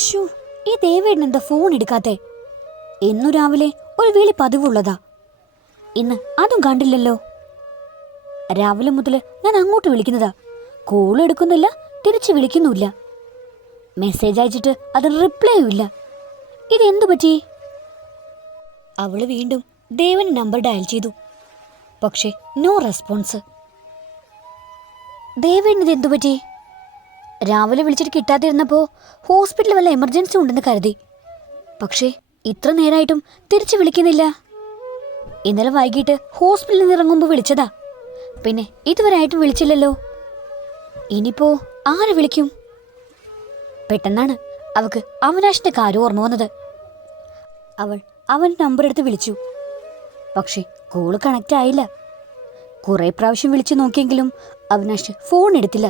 Shoe, ഈ ദേവേട്ടൻ എന്താ phone എടുക്കാത്തെ? എന്നു രാവിലെ ഒരു വിളി പതിവുള്ളതാ. ഇന്ന് അതും കണ്ടില്ലല്ലോ. രാവിലെ മുതൽ ഞാൻ അങ്ങോട്ട് വിളിക്കുന്നതാ, കോൾ എടുക്കുന്നില്ല, തിരിച്ചു വിളിക്കുന്നുമില്ല. മെസ്സേജ് അയച്ചിട്ട് അത് റിപ്ലൈയും ഇല്ല. ഇതെന്തു പറ്റി? അവള് വീണ്ടും ദേവന് നമ്പർ ഡയൽ ചെയ്തു. പക്ഷേ നോ റെസ്പോൺസ്. ദേവേട്ടന് ഇതെന്തു പറ്റി? രാവിലെ വിളിച്ചിട്ട് കിട്ടാതിരുന്നപ്പോൾ ഹോസ്പിറ്റലിൽ വല്ല എമർജൻസി ഉണ്ടെന്ന് കരുതി. പക്ഷേ ഇത്ര നേരമായിട്ടും തിരിച്ചു വിളിക്കുന്നില്ല. ഇന്നലെ വൈകിട്ട് ഹോസ്പിറ്റലിൽ നിന്ന് ഇറങ്ങുമ്പോൾ വിളിച്ചതാ, പിന്നെ ഇതുവരെ ആയിട്ടും വിളിച്ചില്ലല്ലോ. ഇനിയിപ്പോ ആരെ വിളിക്കും? പെട്ടെന്നാണ് അവൾക്ക് അവിനാശിന്റെ കാര്യം ഓർമ്മ വന്നത്. അവൾ അവൻ്റെ നമ്പർ എടുത്ത് വിളിച്ചു. പക്ഷേ കോള് കണക്റ്റ് ആയില്ല. കുറേ പ്രാവശ്യം വിളിച്ചു നോക്കിയെങ്കിലും അവിനാശ് ഫോൺ എടുത്തില്ല.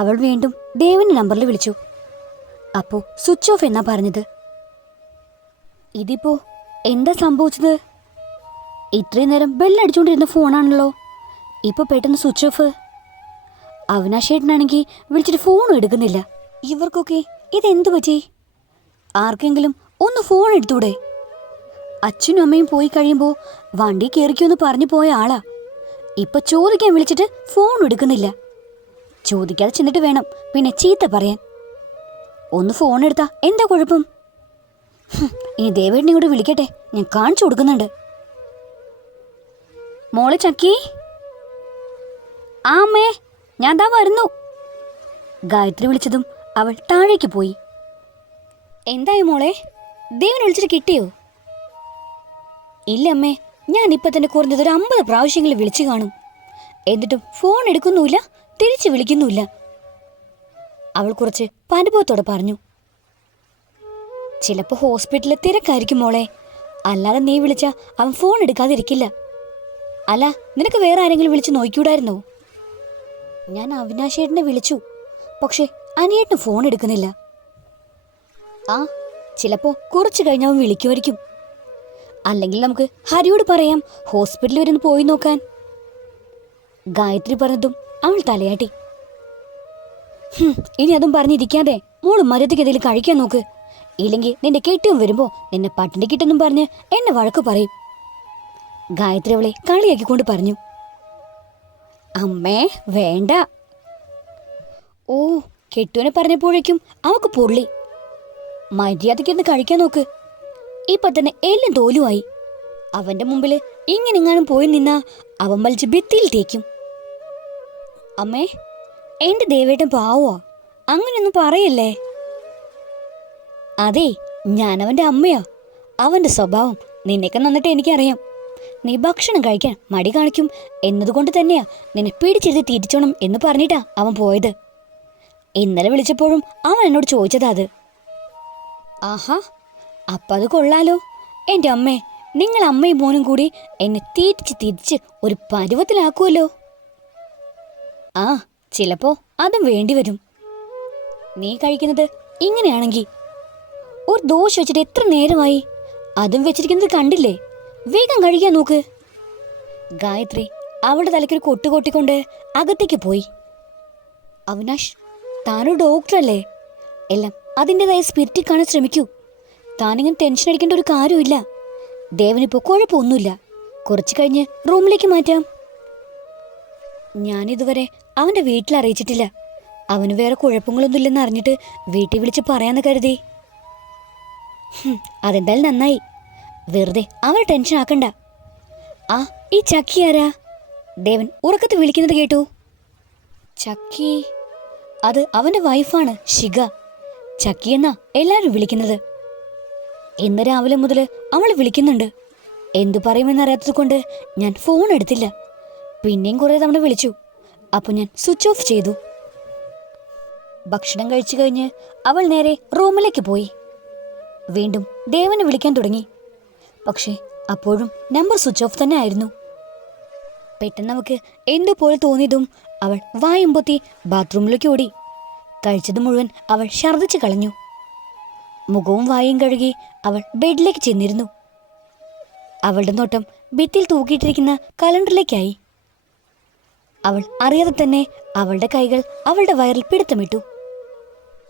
അവൾ വീണ്ടും ദേവന്റെ നമ്പറിൽ വിളിച്ചു. അപ്പോൾ സ്വിച്ച് ഓഫ് എന്നാ പറഞ്ഞത്. ഇതിപ്പോ എന്താ സംഭവിച്ചത്? ഇത്രയും നേരം ബെല്ലടിച്ചുകൊണ്ടിരുന്ന ഫോണാണല്ലോ, ഇപ്പൊ പെട്ടെന്ന് സ്വിച്ച് ഓഫ്. അവിനാശേട്ടനാണെങ്കിൽ വിളിച്ചിട്ട് ഫോണും എടുക്കുന്നില്ല. ഇവർക്കൊക്കെ ഇതെന്തു പറ്റി? ആർക്കെങ്കിലും ഒന്ന് ഫോൺ എടുത്തൂടെ? അച്ഛനും അമ്മയും പോയി കഴിയുമ്പോൾ വണ്ടി കയറിക്കുമെന്ന് പറഞ്ഞു പോയ ആളാ. ഇപ്പൊ ചോദിക്കാൻ വിളിച്ചിട്ട് ഫോൺ എടുക്കുന്നില്ല. ചോദിക്കാതെ ചെന്നിട്ട് വേണം പിന്നെ ചീത്ത പറയാൻ. ഒന്ന് ഫോൺ എടുത്താ എന്താ കുഴപ്പം? ഇനി ദേവേട്ടനെ കൂടെ വിളിക്കട്ടെ, ഞാൻ കാണിച്ചു കൊടുക്കുന്നുണ്ട്. മോളെ ചക്കി. ആ അമ്മേ, ഞാൻ ദാ വരുന്നു. ഗായത്രി വിളിച്ചതും അവൾ താഴേക്ക് പോയി. എന്തായി മോളെ, ദേവനെ വിളിച്ചിട്ട് കിട്ടിയോ? ഇല്ല അമ്മേ, ഞാൻ ഇപ്പൊ തന്നെ കുറഞ്ഞത് ഒരു 50 പ്രാവശ്യങ്ങളിൽ വിളിച്ചു കാണും. എന്നിട്ടും ഫോൺ എടുക്കുന്നുമില്ല, തിരിച്ചു വിളിക്കുന്നുമില്ല. അവൾ കുറച്ച് അനുഭവത്തോടെ പറഞ്ഞു. ചിലപ്പോൾ ഹോസ്പിറ്റലിൽ തിരക്കായിരിക്കും മോളെ, അല്ലാതെ നീ വിളിച്ചാ അവൻ ഫോൺ എടുക്കാതിരിക്കില്ല. അല്ല, നിനക്ക് വേറെ ആരെങ്കിലും വിളിച്ച് നോക്കിക്കൂടായിരുന്നോ? ഞാൻ അവിനാശേട്ടനെ വിളിച്ചു, പക്ഷെ അനിയേട്ടന് ഫോൺ എടുക്കുന്നില്ല. ആ, ചിലപ്പോ കുറച്ച് കഴിഞ്ഞ് അവൻ വിളിക്കുമായിരിക്കും. അല്ലെങ്കിൽ നമുക്ക് ഹരിയോട് പറയാം ഹോസ്പിറ്റലിൽ വരെ ഒന്ന് പോയി നോക്കാൻ. ഗായത്രി പറഞ്ഞതും അവൾ തലയാട്ടി. ഇനി അതും പറഞ്ഞിരിക്കാതെ മോള് മര്യാദയ്ക്ക് എന്തെങ്കിലും കഴിക്കാൻ നോക്ക്. ഇല്ലെങ്കിൽ നിന്റെ കെട്ടിയും വരുമ്പോ നിന്നെ പട്ടിണി കിട്ടെന്നും പറഞ്ഞ് എന്നെ വഴക്ക് പറയും. ഗായത്രി അവളെ കളിയാക്കിക്കൊണ്ട് പറഞ്ഞു. അമ്മേ വേണ്ട. ഓ, കെട്ടുവിനെ പറഞ്ഞപ്പോഴേക്കും അവക്ക് പൊള്ളി. മര്യാദയ്ക്കൊന്ന് കഴിക്കാൻ നോക്ക്. ഇപ്പൊ തന്നെ എല്ലാം തോലുമായി. അവന്റെ മുമ്പിൽ ഇങ്ങനെങ്ങാനും പോയി നിന്നാ അവൻ വലിച്ച് ഭിത്തിയിൽ തേക്കും. അമ്മേ, എന്റെ ദേവേട്ടൻ പാവോ, അങ്ങനെയൊന്നും പറയല്ലേ. അതെ, ഞാനവന്റെ അമ്മയാ. അവന്റെ സ്വഭാവം നിന്നെയൊക്കെ നന്നിട്ട് എനിക്കറിയാം. നീ ഭക്ഷണം കഴിക്കാൻ മടി കാണിക്കും എന്നതുകൊണ്ട് തന്നെയാ നിന്നെ പിടിച്ചെടുത്ത് തിരിച്ചോണം എന്ന് പറഞ്ഞിട്ടാ അവൻ പോയത്. ഇന്നലെ വിളിച്ചപ്പോഴും അവൻ എന്നോട് ചോദിച്ചതാ അത്. ആഹാ, അപ്പം അത് കൊള്ളാലോ. എൻ്റെ അമ്മേ, നിങ്ങൾ അമ്മയും മോനും കൂടി എന്നെ തിരിച്ച് ഒരു പരുവത്തിലാക്കുമല്ലോ. ആ, ചിലപ്പോ അതും വേണ്ടി വരും. നീ കഴിക്കുന്നത് ഇങ്ങനെയാണെങ്കിൽ ഒരു ദോശ വെച്ചിട്ട് എത്ര നേരമായി? അതും വെച്ചിരിക്കുന്നത് കണ്ടില്ലേ? വേഗം കഴിക്കാൻ നോക്ക്. ഗായത്രി അവളുടെ തലയ്ക്കൊരു കൊട്ട് കൊട്ടിക്കൊണ്ട് അകത്തേക്ക് പോയി. അവിനാഷ്, താനൊരു ഡോക്ടറല്ലേ, എല്ലാം അതിൻ്റെതായ സ്പിരിറ്റിൽ കാണാൻ ശ്രമിക്കൂ. താനിങ്ങനെ ടെൻഷൻ അടിക്കേണ്ട ഒരു കാര്യമില്ല. ദേവനിപ്പോ കുഴപ്പമൊന്നുമില്ല. കുറച്ച് കഴിഞ്ഞ് റൂമിലേക്ക് മാറ്റാം. ഞാനിതുവരെ അവൻ്റെ വീട്ടിൽ അറിയിച്ചിട്ടില്ല. അവന് വേറെ കുഴപ്പങ്ങളൊന്നുമില്ലെന്ന് അറിഞ്ഞിട്ട് വീട്ടിൽ വിളിച്ച് പറയാന്ന് കരുതി. അതെന്തായാലും നന്നായി. വെറുതെ അവൾ ടെൻഷൻ ആക്കണ്ട. ആ, ഈ ചക്കി ആരാ? ദേവൻ ഉറക്കത്ത് വിളിക്കുന്നത് കേട്ടു. ചക്കി? അത് അവൻ്റെ വൈഫാണ്, ശിഖ. ചക്കി എന്നാ എല്ലാവരും വിളിക്കുന്നത്. ഇന്ന് രാവിലെ മുതൽ അവൾ വിളിക്കുന്നുണ്ട്. എന്തു പറയുമെന്നറിയാത്തത് കൊണ്ട് ഞാൻ ഫോൺ എടുത്തില്ല. പിന്നെയും കുറേ തവണ വിളിച്ചു. അപ്പോൾ ഞാൻ സ്വിച്ച് ഓഫ് ചെയ്തു. ഭക്ഷണം കഴിച്ചു കഴിഞ്ഞ് അവൾ നേരെ റൂമിലേക്ക് പോയി. വീണ്ടും ദേവനെ വിളിക്കാൻ തുടങ്ങി. പക്ഷേ അപ്പോഴും നമ്പർ സ്വിച്ച് ഓഫ് തന്നെ ആയിരുന്നു. പെട്ടെന്ന് അവൾക്ക് എന്തോ പോലെ തോന്നിയതും അവൾ വായും പൊത്തി ബാത്റൂമിലേക്ക് ഓടി. കഴിച്ചത് മുഴുവൻ അവൾ ഛർദ്ദിച്ച് കളഞ്ഞു. മുഖവും വായും കഴുകി അവൾ ബെഡിലേക്ക് ചെന്നിരുന്നു. അവളുടെ നോട്ടം ഭിത്തിയിൽ തൂക്കിയിട്ടിരിക്കുന്ന കലണ്ടറിലേക്കായി. അവൾ അറിയാതെ തന്നെ അവളുടെ കൈകൾ അവളുടെ വയറിൽ പിടുത്തമിട്ടു.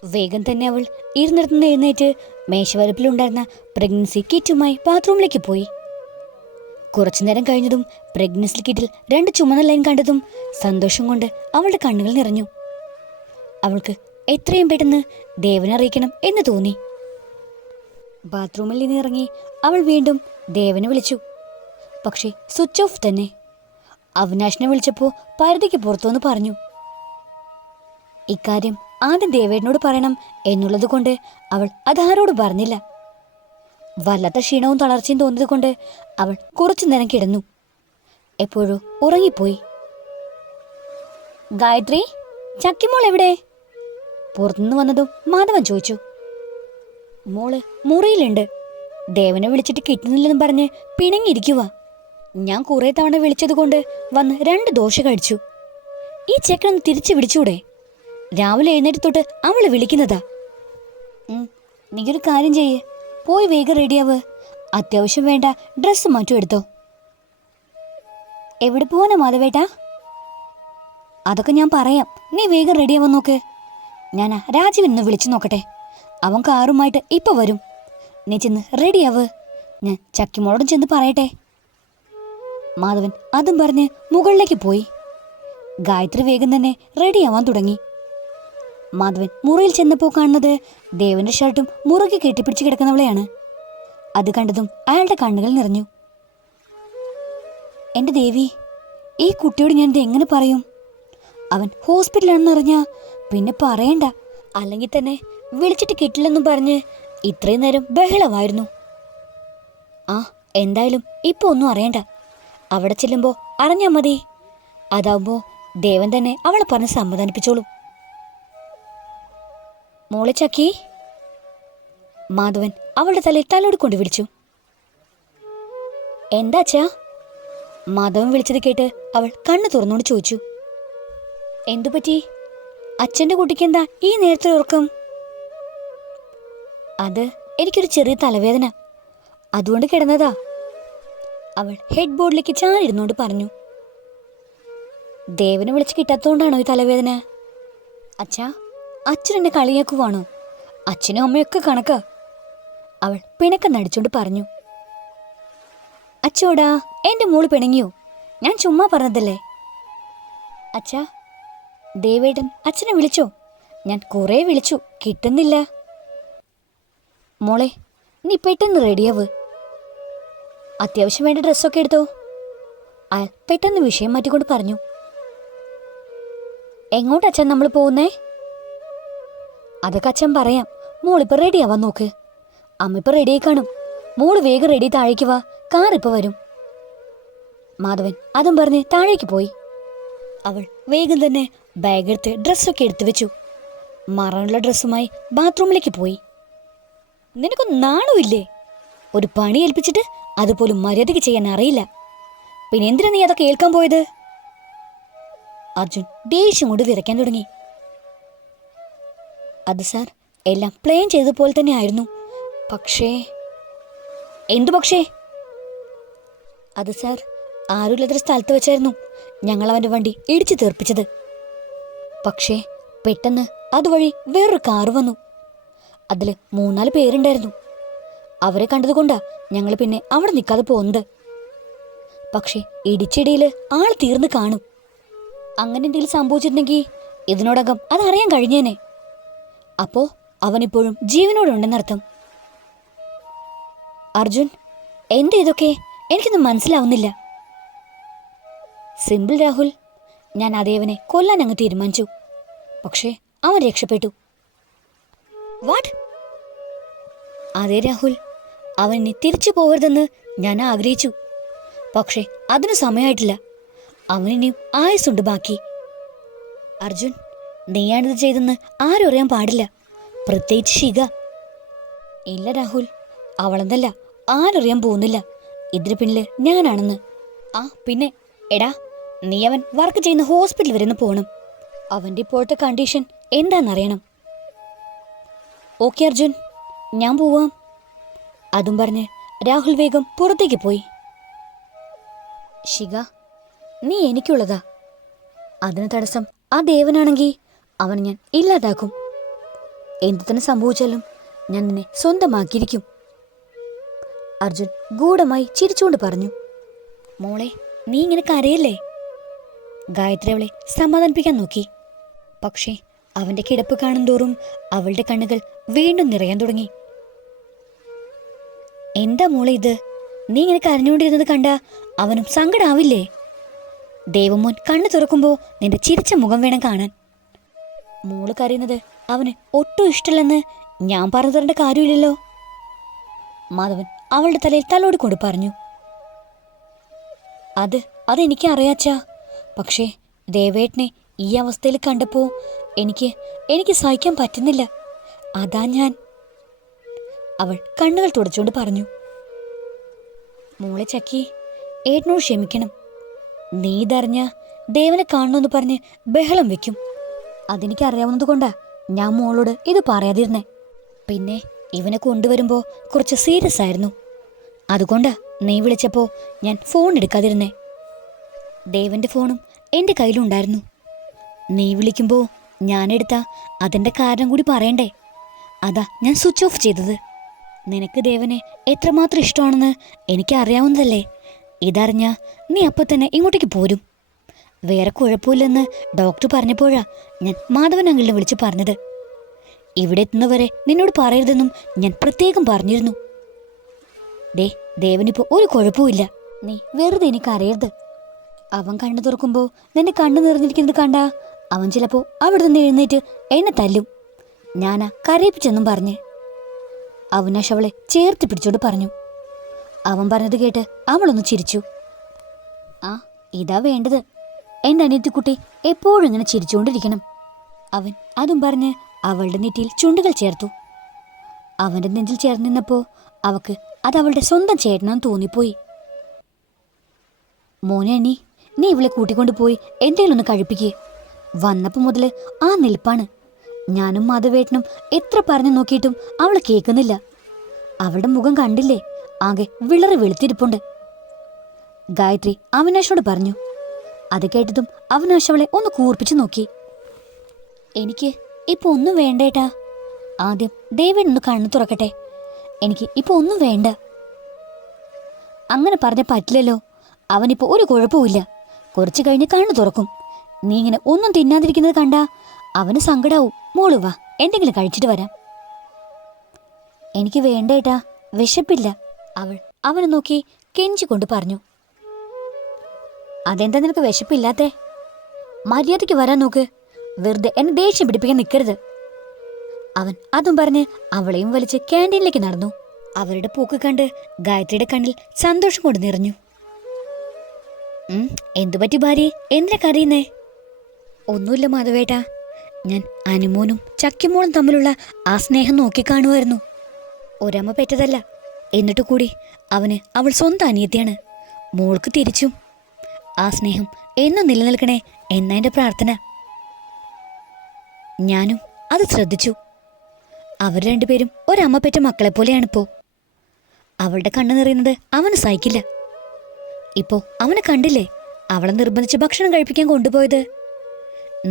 വേഗം തന്നെ അവൾ ഇരുന്നിടത്തുനിന്ന് എഴുന്നേറ്റ് മേശവരപ്പിലുണ്ടായിരുന്ന പ്രഗ്നൻസി കിറ്റുമായി ബാത്റൂമിലേക്ക് പോയി. കുറച്ചുനേരം കഴിഞ്ഞതും പ്രഗ്നൻസി കിറ്റിൽ 2 ചുമന്ന ലൈൻ കണ്ടതും സന്തോഷം കൊണ്ട് അവളുടെ കണ്ണുകൾ നിറഞ്ഞു. അവൾക്ക് എത്രയും പെട്ടെന്ന് ദേവനെ അറിയിക്കണം എന്ന് തോന്നി. ബാത്റൂമിൽ നിന്ന് ഇറങ്ങി അവൾ വീണ്ടും ദേവനെ വിളിച്ചു. പക്ഷേ സ്വിച്ച് ഓഫ് തന്നെ. അവിനാശിനെ വിളിച്ചപ്പോൾ പരിധിക്ക് പുറത്തുവന്ന് പറഞ്ഞു. ഇക്കാര്യം ആദ്യം ദേവേട്ടനോട് പറയണം എന്നുള്ളത് കൊണ്ട് അവൾ അതാരോട് പറഞ്ഞില്ല. വല്ലാത്ത ക്ഷീണവും തളർച്ചയും തോന്നിയത് കൊണ്ട് അവൾ കുറച്ചു നേരം കിടന്നു. എപ്പോഴോ ഉറങ്ങിപ്പോയി. ഗായത്രി, ചക്കിമോൾ എവിടെ? പുറത്തുനിന്ന് വന്നതും മാധവൻ ചോദിച്ചു. മോള് മുറിയിലുണ്ട്. ദേവനെ വിളിച്ചിട്ട് കിട്ടുന്നില്ലെന്നും പറഞ്ഞ് പിണങ്ങിയിരിക്കുക. ഞാൻ കുറെ തവണ വിളിച്ചതുകൊണ്ട് വന്ന് 2 ദോശ കഴിച്ചു. ഈ ചെക്കനൊന്ന് തിരിച്ചു പിടിച്ചൂടെ? രാവിലെ എഴുന്നേറ്റ് തൊട്ട് അവള് വിളിക്കുന്നതാ. നീയൊരു കാര്യം ചെയ്യേ, പോയി വേഗം റെഡിയാവ്. അത്യാവശ്യം വേണ്ട ഡ്രസ്സ് മാറ്റും എടുത്തോ. എവിടെ പോവാനാ മാധവേട്ടാ? അതൊക്കെ ഞാൻ പറയാം, നീ വേഗം റെഡിയാവാൻ നോക്ക്. ഞാനാ രാജീവിന്ന് വിളിച്ചു നോക്കട്ടെ. അവൻ കാറുമായിട്ട് ഇപ്പൊ വരും. നീ ചെന്ന് റെഡിയാവ്. ഞാൻ ചക്കിമോളോടും ചെന്ന് പറയട്ടെ. മാധവൻ അതും പറഞ്ഞ് മുകളിലേക്ക് പോയി. ഗായത്രി വേഗം തന്നെ റെഡിയാവാൻ തുടങ്ങി. മാധവൻ മുറിയിൽ ചെന്നപ്പോൾ കാണുന്നത് ദേവന്റെ ഷർട്ടും മുറുകെ കെട്ടിപ്പിടിച്ച് കിടക്കുന്നവളെയാണ്. അത് കണ്ടതും അയാളുടെ കണ്ണുകൾ നിറഞ്ഞു. എന്റെ ദേവി, ഈ കുട്ടിയോട് ഞാനിത് എങ്ങനെ പറയും? അവൻ ഹോസ്പിറ്റലാണെന്ന് അറിഞ്ഞാ പിന്നെ പറയണ്ട. അല്ലെങ്കിൽ തന്നെ വിളിച്ചിട്ട് കിട്ടില്ലെന്നും പറഞ്ഞ് ഇത്രയും നേരം ബഹളമായിരുന്നു. എന്തായാലും ഇപ്പൊ ഒന്നും അറിയണ്ട. അവിടെ ചെല്ലുമ്പോൾ അറിഞ്ഞാൽ മതി. അതാവുമ്പോൾ ദേവൻ തന്നെ അവളെ പറഞ്ഞ് സമാധാനിപ്പിച്ചോളും. മോളെ ചക്കി. മാധവൻ അവളുടെ തലയിൽ തലോടിക്കൊണ്ട് വിളിച്ചു. എന്താച്ചാ? മാധവൻ വിളിച്ചത് കേട്ട് അവൾ കണ്ണു തുറന്നുകൊണ്ട് ചോദിച്ചു. എന്തുപറ്റി? അച്ഛൻ്റെ കുട്ടിക്ക് എന്താ ഈ നേരത്തെ ഉറക്കം? അത് എനിക്കൊരു ചെറിയ തലവേദന, അതുകൊണ്ട് കിടന്നതാ. അവൾ ഹെഡ് ബോർഡിലേക്ക് ചാരിരുന്നോണ്ട് പറഞ്ഞു. ദേവനെ വിളിച്ച് കിട്ടാത്തോണ്ടാണോ ഈ തലവേദന? അച്ഛാ, അച്ഛൻ എന്നെ കളിയാക്കുവാണോ? അച്ഛനും അമ്മയൊക്കെ കണക്കാ. അവൾ പിണക്കം നടിച്ചോണ്ട് പറഞ്ഞു. അച്ചോടാ, എന്റെ മോള് പിണങ്ങിയോ? ഞാൻ ചുമ്മാ പറഞ്ഞതല്ലേ. അച്ഛാ, ദേവേട്ടൻ അച്ഛനെ വിളിച്ചോ? ഞാൻ കുറേ വിളിച്ചു, കിട്ടുന്നില്ല. മോളെ, നീ പെട്ടെന്ന് റെഡിയാവ്. അത്യാവശ്യം വേണ്ട ഡ്രസ്സൊക്കെ എടുത്തോ. അയാൾ പെട്ടെന്ന് വിഷയം മാറ്റിക്കൊണ്ട് പറഞ്ഞു. എങ്ങോട്ടച്ഛൻ നമ്മൾ പോകുന്നേ? അതൊക്കെ അച്ഛൻ പറയാം. മോളിപ്പോൾ റെഡിയാവാൻ നോക്ക്. അമ്മ ഇപ്പം റെഡിയായി കാണും. മോള് വേഗം റെഡി താഴേക്ക് വാ, കാർ ഇപ്പോൾ വരും. മാധവൻ അതും പറഞ്ഞ് താഴേക്ക് പോയി. അവൾ വേഗം തന്നെ ബാഗെടുത്ത് ഡ്രസ്സൊക്കെ എടുത്തു വെച്ചു. മാറാനുള്ള ഡ്രസ്സുമായി ബാത്റൂമിലേക്ക് പോയി. നിനക്കൊന്നും നാണമില്ലേ? ഒരു പണി ഏൽപ്പിച്ചിട്ട് അതുപോലും മര്യാദയ്ക്ക് ചെയ്യാൻ അറിയില്ല. പിന്നെ എന്തിനാ നീ അതൊക്കെ കേൾക്കാൻ പോയത്? അർജുൻ ദേഷ്യം കൊണ്ട് വിറയ്ക്കാൻ തുടങ്ങി. അത് സാർ, എല്ലാം പ്ലാൻ ചെയ്തതുപോലെ തന്നെ ആയിരുന്നു. പക്ഷേ. എന്തു പക്ഷേ? അത് സാർ, ആരുമില്ലാത്തൊരു സ്ഥലത്ത് വെച്ചായിരുന്നു ഞങ്ങൾ അവൻ്റെ വണ്ടി ഇടിച്ചു തീർപ്പിച്ചത്. പക്ഷേ പെട്ടെന്ന് അതുവഴി വേറൊരു കാറ് വന്നു. അതിൽ 3-4 പേരുണ്ടായിരുന്നു. അവരെ കണ്ടതുകൊണ്ടാ ഞങ്ങൾ പിന്നെ അവിടെ നിൽക്കാതെ പോകുന്നത്. പക്ഷേ ഇടിച്ചിടിയിൽ ആൾ തീർന്ന് കാണും. അങ്ങനെ എന്തെങ്കിലും സംഭവിച്ചിട്ടുണ്ടെങ്കിൽ ഇതിനോടകം അതറിയാൻ കഴിഞ്ഞേനെ. അപ്പോ അവനിപ്പോഴും ജീവനോടുണ്ടെന്നർത്ഥം. അർജുൻ, എന്താ ഇതൊക്കെ? എനിക്കൊന്നും മനസ്സിലാവുന്നില്ല. സിമ്പിൾ രാഹുൽ, ഞാൻ അതേവനെ കൊല്ലാൻ അങ്ങ് തീരുമാനിച്ചു. പക്ഷേ അവൻ രക്ഷപ്പെട്ടു. വാട്ട്? അതെ രാഹുൽ, അവൻ ഇനി തിരിച്ചു പോകരുതെന്ന് ഞാൻ ആഗ്രഹിച്ചു. പക്ഷേ അതിന് സമയമായിട്ടില്ല. അവനിനിയും ആയുസുണ്ട് ബാക്കി. അർജുൻ, നീയാണിത് ചെയ്തെന്ന് ആരും അറിയാൻ പാടില്ല, പ്രത്യേകിച്ച് ശിഖ. ഇല്ല രാഹുൽ, അവളെന്നല്ല ആരറിയാൻ പോകുന്നില്ല ഇതിന് പിന്നില് ഞാനാണെന്ന്. പിന്നെ എടാ, നീ അവൻ വർക്ക് ചെയ്യുന്ന ഹോസ്പിറ്റൽ വരെ ഒന്ന് പോകണം. അവൻ്റെ ഇപ്പോഴത്തെ കണ്ടീഷൻ എന്താണെന്നറിയണം. ഓക്കെ അർജുൻ, ഞാൻ പോവാം. അതും പറഞ്ഞ് രാഹുൽ വേഗം പുറത്തേക്ക് പോയി. ശിഖ, നീ എനിക്കുള്ളതാ. അതിന് തടസ്സം ആ ദേവനാണെങ്കിൽ അവൻ ഞാൻ ഇല്ലാതാക്കും. എന്തു തന്നെ സംഭവിച്ചാലും ഞാൻ നിന്നെ സ്വന്തമാക്കിയിരിക്കും. അർജുൻ ഗൂഢമായി ചിരിച്ചുകൊണ്ട് പറഞ്ഞു. മോളെ, നീ ഇങ്ങനെ കരയല്ലേ? ഗായത്രി അവളെ സമാധാനിപ്പിക്കാൻ നോക്കി. പക്ഷേ അവന്റെ കിടപ്പ് കാണുന്തോറും അവളുടെ കണ്ണുകൾ വീണ്ടും നിറയാൻ തുടങ്ങി. എന്താ മോളെ ഇത്? നീ ഇങ്ങനെ കരഞ്ഞുകൊണ്ടിരുന്നത് കണ്ട അവനും സങ്കടാവില്ലേ? ദേവമോൻ കണ്ണു തുറക്കുമ്പോൾ നിന്റെ ചിരിച്ച മുഖം വേണം കാണാൻ. മോള് കരയുന്നത് അവന് ഒട്ടും ഇഷ്ടമല്ലെന്ന് ഞാൻ പറഞ്ഞു തരേണ്ട കാര്യമില്ലല്ലോ. മാധവൻ അവളുടെ തലയിൽ തലോടിക്കൊണ്ട് പറഞ്ഞു. അതെനിക്കറിയാച്ചാ. പക്ഷേ ദേവേട്ടനെ ഈ അവസ്ഥയിൽ കണ്ടപ്പോൾ എനിക്ക് സഹിക്കാൻ പറ്റുന്നില്ല. അതാ ഞാൻ. അവൾ കണ്ണുകൾ തുടച്ചുകൊണ്ട് പറഞ്ഞു. മോളെ ചക്കി, ഏട്ടനോട് ക്ഷമിക്കണം. നീ ഇതറിഞ്ഞ ദേവനെ കാണണമെന്ന് പറഞ്ഞ് ബഹളം വെക്കും. അതെനിക്കറിയാവുന്നത് കൊണ്ടാ ഞാൻ മോളോട് ഇത് പറയാതിരുന്നേ. പിന്നെ ഇവനെ കൊണ്ടുവരുമ്പോൾ കുറച്ച് സീരിയസ് ആയിരുന്നു. അതുകൊണ്ടാ നീ വിളിച്ചപ്പോൾ ഞാൻ ഫോൺ എടുക്കാതിരുന്നേ. ദേവന്റെ ഫോണും എൻ്റെ കയ്യിലുണ്ടായിരുന്നു. നീ വിളിക്കുമ്പോൾ ഞാനെടുത്താ അതിൻ്റെ കാരണം കൂടി പറയണ്ടേ? അതാ ഞാൻ സ്വിച്ച് ഓഫ് ചെയ്തത്. നിനക്ക് ദേവനെ എത്രമാത്രം ഇഷ്ടമാണെന്ന് എനിക്കറിയാവുന്നതല്ലേ. ഇതറിഞ്ഞാ നീ അപ്പോൾ തന്നെ ഇങ്ങോട്ടേക്ക് പോരും. വേറെ കുഴപ്പമില്ലെന്ന് ഡോക്ടർ പറഞ്ഞപ്പോഴാ ഞാൻ മാധവൻ അങ്കിളിനെ വിളിച്ച് പറഞ്ഞത്. ഇവിടെ എത്തുന്നവരെ നിന്നോട് പറയരുതെന്നും ഞാൻ പ്രത്യേകം പറഞ്ഞിരുന്നു. ദേവനിപ്പോൾ ഒരു കുഴപ്പമില്ല. നീ വെറുതെ എനിക്കറിയരുത്. അവൻ കണ്ണു തുറക്കുമ്പോൾ നിന്റെ കണ്ണു നിറഞ്ഞിരിക്കുന്നത് കണ്ടാ അവൻ ചിലപ്പോൾ അവിടെ നിന്ന് എഴുന്നേറ്റ് എന്നെ തല്ലും. ഞാനാ കരയിപ്പിച്ചെന്നും പറഞ്ഞ്. അവിനാഷ് അവളെ ചേർത്ത് പിടിച്ചോട് പറഞ്ഞു. അവൻ പറഞ്ഞത് കേട്ട് അവളൊന്ന് ചിരിച്ചു. ആ, ഇതാ വേണ്ടത്. എൻ്റെ അനിയത്തിക്കുട്ടി എപ്പോഴും ഇങ്ങനെ ചിരിച്ചുകൊണ്ടിരിക്കണം. അവൻ അതും പറഞ്ഞ് അവളുടെ നെറ്റിയിൽ ചുണ്ടുകൾ ചേർത്തു. അവൻ്റെ നെഞ്ചിൽ ചേർന്ന് നിന്നപ്പോൾ അവൾക്ക് അത് അവളുടെ സ്വന്തം ചേട്ടനാന്ന് തോന്നിപ്പോയി. മോനെ അനി, നീ ഇവളെ കൂട്ടിക്കൊണ്ട് പോയി എന്തെങ്കിലും ഒന്ന് കഴിപ്പിക്കേ. വന്നപ്പോൾ മുതൽ ആ നിൽപ്പാണ്. ഞാനും മാധവേട്ടനും എത്ര പറഞ്ഞു നോക്കിയിട്ടും അവൾ കേൾക്കുന്നില്ല. അവളുടെ മുഖം കണ്ടില്ലേ, ആകെ വിളറി വെളുത്തിരിപ്പുണ്ട്. ഗായത്രി അവിനാശോട് പറഞ്ഞു. അത് കേട്ടതും അവിനാശ് അവളെ ഒന്ന് കൂർപ്പിച്ചു നോക്കി. എനിക്ക് ഇപ്പൊ ഒന്നും വേണ്ടേട്ടാ. ആദ്യം ദേവനൊന്ന് കണ്ണു തുറക്കട്ടെ. എനിക്ക് ഇപ്പൊ ഒന്നും വേണ്ട. അങ്ങനെ പറഞ്ഞ പറ്റില്ലല്ലോ. അവനിപ്പോ ഒരു കുഴപ്പമില്ല. കുറച്ചു കഴിഞ്ഞ് കണ്ണു തുറക്കും. നീ ഇങ്ങനെ ഒന്നും തിന്നാതിരിക്കുന്നത് കണ്ടാ അവന് സങ്കടാവും. മോള് വാ, എന്തെങ്കിലും കഴിച്ചിട്ട് വരാം. എനിക്ക് വേണ്ടേട്ടാ, വിശപ്പില്ല. അവൾ അവനെ നോക്കി കെഞ്ചിക്കൊണ്ട് പറഞ്ഞു. അതെന്താ നിനക്ക് വിശപ്പില്ലാത്തേ? മര്യാദയ്ക്ക് വരാൻ നോക്ക്. വെറുതെ എന്നെ ദേഷ്യം പിടിപ്പിക്കാൻ നിൽക്കരുത്. അവൻ അതും പറഞ്ഞ് അവളെയും വലിച്ച് ക്യാൻറ്റീനിലേക്ക് നടന്നു. അവരുടെ പോക്ക് കണ്ട് ഗായത്രിയുടെ കണ്ണിൽ സന്തോഷം കൊണ്ട് നിറഞ്ഞു. എന്തുപറ്റി ഭാര്യ, എന്തിനാ കരയുന്നേ? ഒന്നുമില്ല മാധവേട്ടാ, ഞാൻ അനുമോനും ചക്കിമോളും തമ്മിലുള്ള ആ സ്നേഹം നോക്കിക്കാണുമായിരുന്നു. ഒരമ്മ പെറ്റതല്ല, എന്നിട്ടു കൂടി അവന് അവൾ സ്വന്തം അനിയത്തിയാണ്. മോൾക്ക് തിരിച്ചും ആ സ്നേഹം എന്നും നിലനിൽക്കണേ എന്നാ എൻ്റെ പ്രാർത്ഥന. ഞാനും അത് ശ്രദ്ധിച്ചു. അവർ രണ്ടുപേരും ഒരമ്മ പെറ്റ മക്കളെപ്പോലെയാണിപ്പോ. അവളുടെ കണ്ണ് നിറയുന്നത് അവന് സഹിക്കില്ല. ഇപ്പോ അവനെ കണ്ടില്ലേ, അവളെ നിർബന്ധിച്ച് ഭക്ഷണം കഴിപ്പിക്കാൻ കൊണ്ടുപോയത്.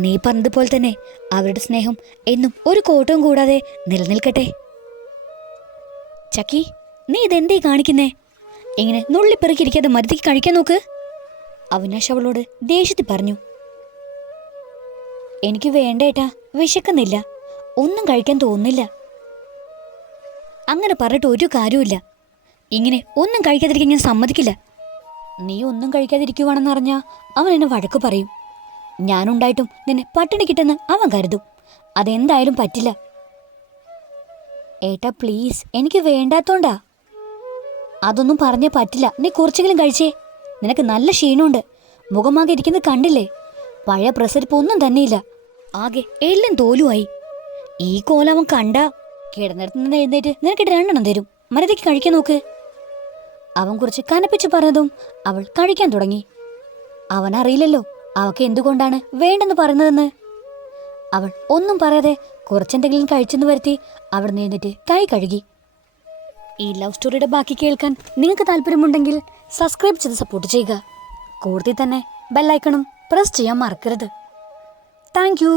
നീ പറഞ്ഞതുപോലെ തന്നെ അവരുടെ സ്നേഹം എന്നും ഒരു കോട്ടവും കൂടാതെ നിലനിൽക്കട്ടെ. ചക്കി, നീ ഇതെന്തേ കാണിക്കുന്നേ? ഇങ്ങനെ നുള്ളിപ്പെറുക്കിയിരിക്കാതെ മരുതിക്ക് കഴിക്കാൻ നോക്ക്. അവിനാശ് അവളോട് ദേഷ്യത്തിൽ പറഞ്ഞു. എനിക്ക് വേണ്ടേട്ടാ, വിശക്കുന്നില്ല. ഒന്നും കഴിക്കാൻ തോന്നുന്നില്ല. അങ്ങനെ പറഞ്ഞിട്ട് ഒരു കാര്യമില്ല. ഇങ്ങനെ ഒന്നും കഴിക്കാതിരിക്കാൻ ഞാൻ സമ്മതിക്കില്ല. നീ ഒന്നും കഴിക്കാതിരിക്കുവാണെന്നറിഞ്ഞാൽ അവൻ എന്നെ വഴക്ക് പറയും. ഞാനുണ്ടായിട്ടും നിന്നെ പട്ടിണി കിട്ടെന്ന് അവൻ കരുതും. അതെന്തായാലും പറ്റില്ല. ഏട്ടാ പ്ലീസ്, എനിക്ക് വേണ്ടാത്തോണ്ടാ. അതൊന്നും പറഞ്ഞേ പറ്റില്ല. നീ കുറച്ചെങ്കിലും കഴിച്ചേ. നിനക്ക് നല്ല ക്ഷീണമുണ്ട്. മുഖമാകെ ഇരിക്കുന്നത് കണ്ടില്ലേ? പഴയ പ്രസരിപ്പ് ഒന്നും തന്നെയില്ല. ആകെ എല്ലാം തോലുമായി. ഈ കോലവൻ കണ്ടാ കിടന്നിടത്ത് നിന്ന് എഴുന്നേറ്റ് നിനക്കിട്ട് 2 തരും. മര്യാദയ്ക്ക് കഴിക്കാൻ നോക്ക്. അവൻ കുറച്ച് കനപ്പിച്ച് പറഞ്ഞതും അവൾ കഴിക്കാൻ തുടങ്ങി. അവനറിയില്ലല്ലോ അവൾക്ക് എന്തുകൊണ്ടാണ് വേണ്ടെന്ന് പറയുന്നതെന്ന്. അവൾ ഒന്നും പറയാതെ കുറച്ചെന്തെങ്കിലും കഴിച്ചെന്ന് വരുത്തി അവിടെ എഴുന്നേറ്റ് കൈ കഴുകി. ഈ ലവ് സ്റ്റോറിയുടെ ബാക്കി കേൾക്കാൻ നിങ്ങൾക്ക് താല്പര്യമുണ്ടെങ്കിൽ സബ്സ്ക്രൈബ് ചെയ്ത് സപ്പോർട്ട് ചെയ്യുക. കൂടുതൽ തന്നെ ബെല്ലൈക്കണും പ്രസ് ചെയ്യാൻ മറക്കരുത്. Thank you.